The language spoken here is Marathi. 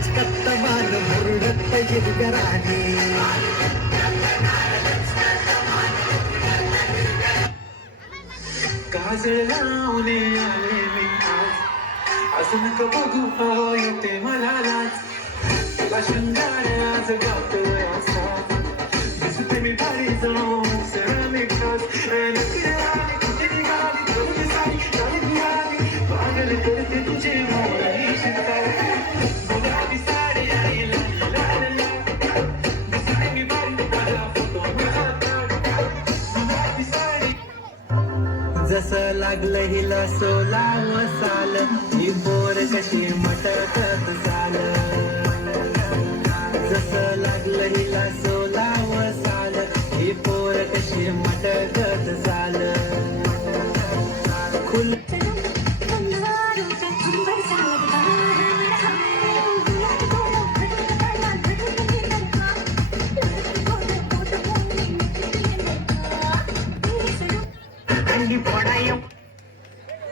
लचकत मान मुरडत जिरगराने काजळ लावणे आले मी आज असं नका बघू येते मला लाज तुला शृंगार आज गातोय असा दिसते मी भारी जणू सरळ मी खास नक्की आली कुठे निघाली करून सारी गाली गुलाली पागल करते तुझे मोरही शिरकाव गुलाबी साडी आणि लाल लाल दिसते मी भारी माझा फोटो माझा गुलाबी साडी जसं लागलं हिला सोलावं साल ही पोर कशी मटकत